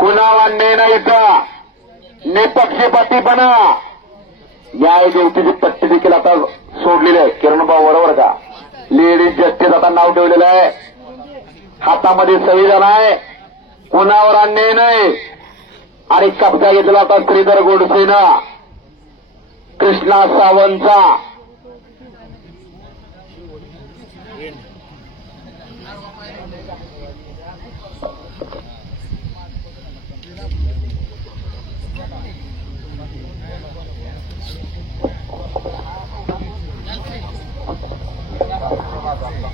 कुणाला नेण्याचा निपक्षपातीपणा न्याय देवतेची पट्टी देखील आता सोडलेली आहे. किरणभाऊ बरोबर का? लेडीज जस्टिस आता नाव ठेवलेलं आहे. हातामध्ये संविधान आहे. कुणावर अन्याय नाही. आणि कब्जा घेतला होता श्रीधर गोडसेनं कृष्णा सावंतचा.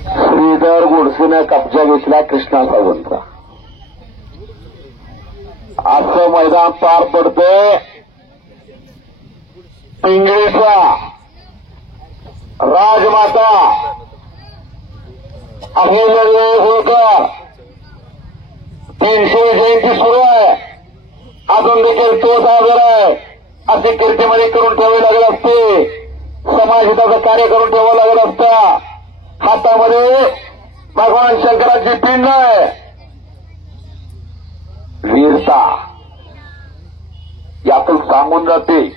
श्रीधर गोडसेनं कब्जा घेतला कृष्णा सावंतचा. असं मैदान पार पडतंय पिंगळीचा. राजमाता अहिल्यादेवी होळकर 300 जयंती सुरू आहे. अजून देखील तो साजर आहे. असे कीर्तीमध्ये करून ठेवावे लागेल असते. समाजहिताचं कार्य करून ठेवावं लागेल असतं. हातामध्ये भगवान शंकराची पिंड आहे. वीरता यातून सांगून जाते.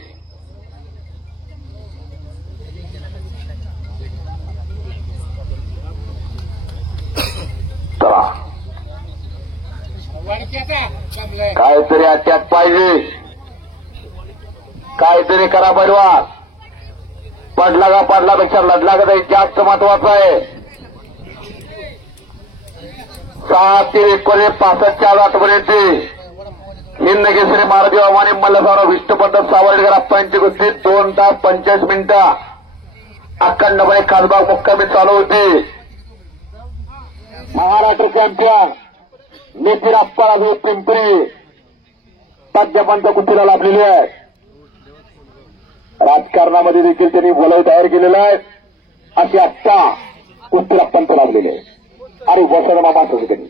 चला काहीतरी अटॅक पाहिजे. काहीतरी करा पैलवान. पडला का पडल्यापेक्षा लढला का तरी जास्त महत्वाचं आहे. 6 ते 1965 आठपर्यंत हिंद केसरी महाराज अवमाने मल्लसावराव विष्णुपंत सावळकर अप्पांची कुस्ती 2 तास 25 मिनिटं अखंडपणे खासबाग मुक्कामी चालू होती. महाराष्ट्र चॅम्पियन नितीन अप्पाराव पिंपरी तज्ञपंच कुस्तीला लाभलेली आहे. राजकारणामध्ये देखील त्यांनी बोलाव तयार केलेलं आहे. असे आत्ता कुस्तीला पंत लाभलेले आहे. आणि वसंत मामा त्यांनी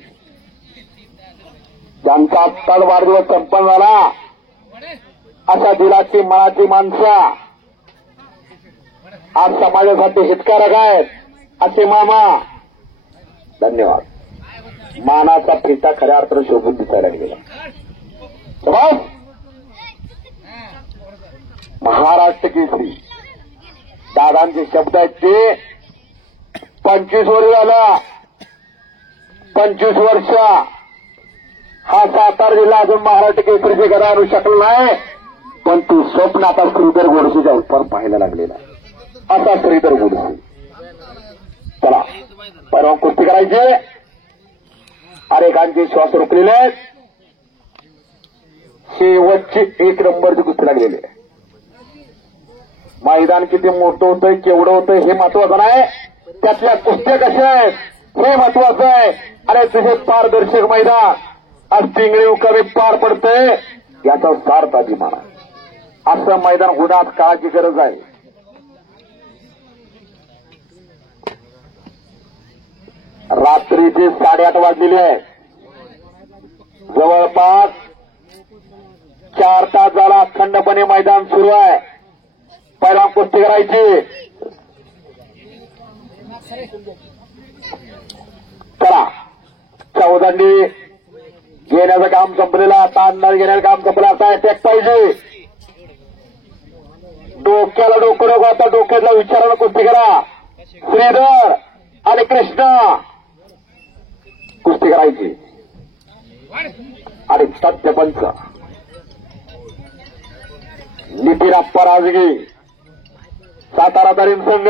ज्यांचा आत्ताच वाढदिवस संपन्न झाला अशा दिलाची मनाची माणसं आज समाजासाठी हितकारक आहेत असे मामा. धन्यवाद. मानाचा फिता खऱ्या अर्थानं शोभून दिसायला गेला. महाराष्ट्र केसरी दादांचे शब्द आहेत ते 25 वर्ष झाला. 25 वर्ष हा सातारा जिल्हा अजून महाराष्ट्र केसरीचे घरा आणू शकला नाही. पण तू स्वप्न आता श्रीधर गोडसेच्या उत्तर पाहायला लागलेला असा श्रीधर गोडसे. चला परवा कुस्ती करायची. अनेकांचे श्वास रोखलेले आहेत. शेवटची 1 नंबरची कुस्ती लागलेली आहे. मैदान किती मोठं होतंय केवढं होतंय हे महत्वाचं नाही. त्यातल्या कुस्त्या कशा आहेत हे महत्वाचं आहे. आणि तुझे पारदर्शक मैदान आज पिंगळी मुक्कामी पार पडतंय याचा सार्थ अभिमान आहे. असं मैदान होण्यात काळाची गरज आहे. रात्रीचे 8:30 वाजलेले आहे. जवळपास 4 तास झाला अखंडपणे मैदान सुरू आहे. पहिला कुस्ती करायची. चला चौदंडी घेण्याचं काम संपलेलं. आता अंदाज घेण्याचं काम संपलं. आता अटॅक पाहिजे. डोक्याला डोकं नको. आता डोक्यातला विचारानं कुस्ती करा. श्रीधर आणि कृष्णा कुस्ती करायची. आणि तज्ञपंच नितीन अप्पा राजगी सातारा तालीम संघ.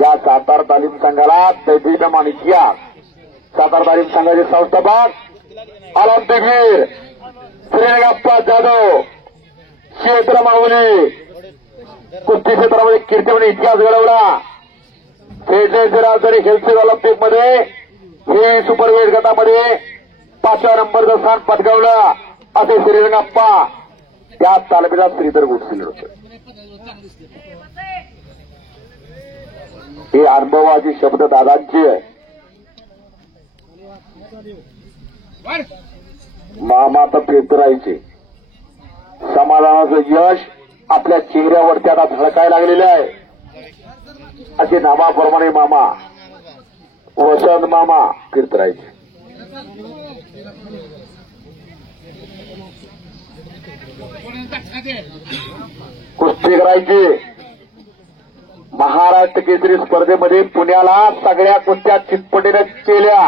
या सातारा तालीम संघाला दैदिकमान इतिहास. सातारा तालीम संघाचे संस्थापक ऑलिम्पिकवीर श्रीरंगप्पा जाधव क्षेत्र माहुली कुस्ती क्षेत्रामध्ये कीर्तीमध्ये इतिहास घडवला. राजधानी खेलसेल ऑलिम्पिकमध्ये हे सुपरवेट गटामध्ये 5व्या नंबरचं स्थान पटकावलं. असे श्रीरंगप्पा त्या तालमीला श्रीधर गोडसे होते. हे अनुभवाचे शब्द दादांचे आहे. मामा तर पेतरायचे. समाधानाचं यश आपल्या चेहऱ्यावरती आता झळकायला लागलेलं आहे. असे नामाप्रमाणे मामा वसंत मामा पेतरायचे. स्पर्धेमध्ये पुण्याला सगळ्या कुस्त्या चितपटीने केल्या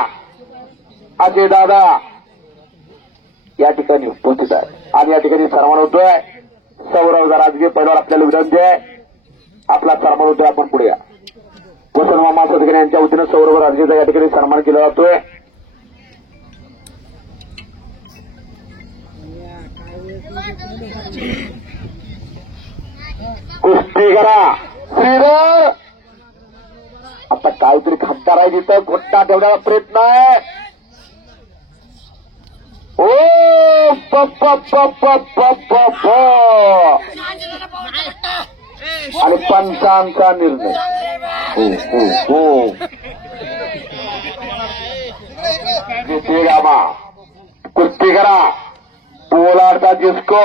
असे दादा या ठिकाणी उपस्थित आहे आणि या ठिकाणी सन्मान होतोय. सौरव राजगे पहिल्यावर आपल्याला विनंती आहे, आपला सन्मान होतोय. आपण पुढे या. वसंत मामा सदगरे यांच्या वतीनं सौरव राजगेचा या ठिकाणी सन्मान केला जातोय. कुस्ती करा श्रीधर. आता काहीतरी खट्टा आहे तिथं, गोट्टा ठेवण्याचा प्रयत्न आहे. ओ आणि पंचांचा निर्णय. गामा कुस्ती करा. पोलाडचा जिस्को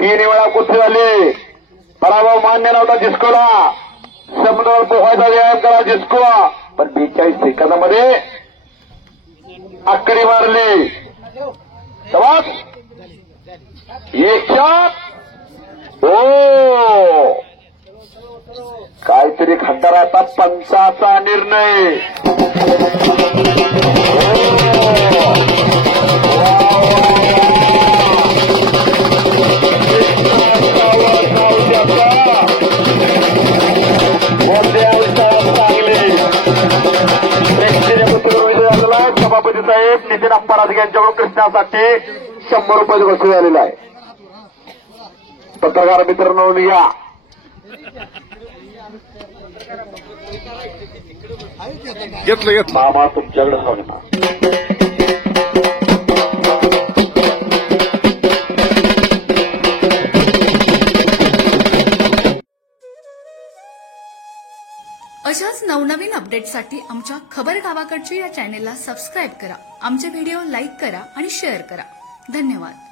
3 वेळा कुस्ती झाली. पराभव मान्य नव्हता जिस्कोला. समुद्रावर पोहायचा व्यायाम करा जिस्को. पण 42 सेकंदामध्ये आकडी मारली. समाज एक शॉट. हो काहीतरी खड्डा राहता. पंचाचा निर्णय. सभापती साहेब नितीन अप्पा राजगे यांच्याकडून कृष्णासाठी 100 रुपये वसूल झालेला आहे. पत्रकार मित्रांनो या घेतलं मामा तुमच्याकडे सांगता. अशाच नवनवीन अपडेटसाठी आमच्या खबर गावाकडची या चॅनेलला सबस्क्राईब करा. आमचे व्हिडिओ लाईक करा आणि शेअर करा. धन्यवाद.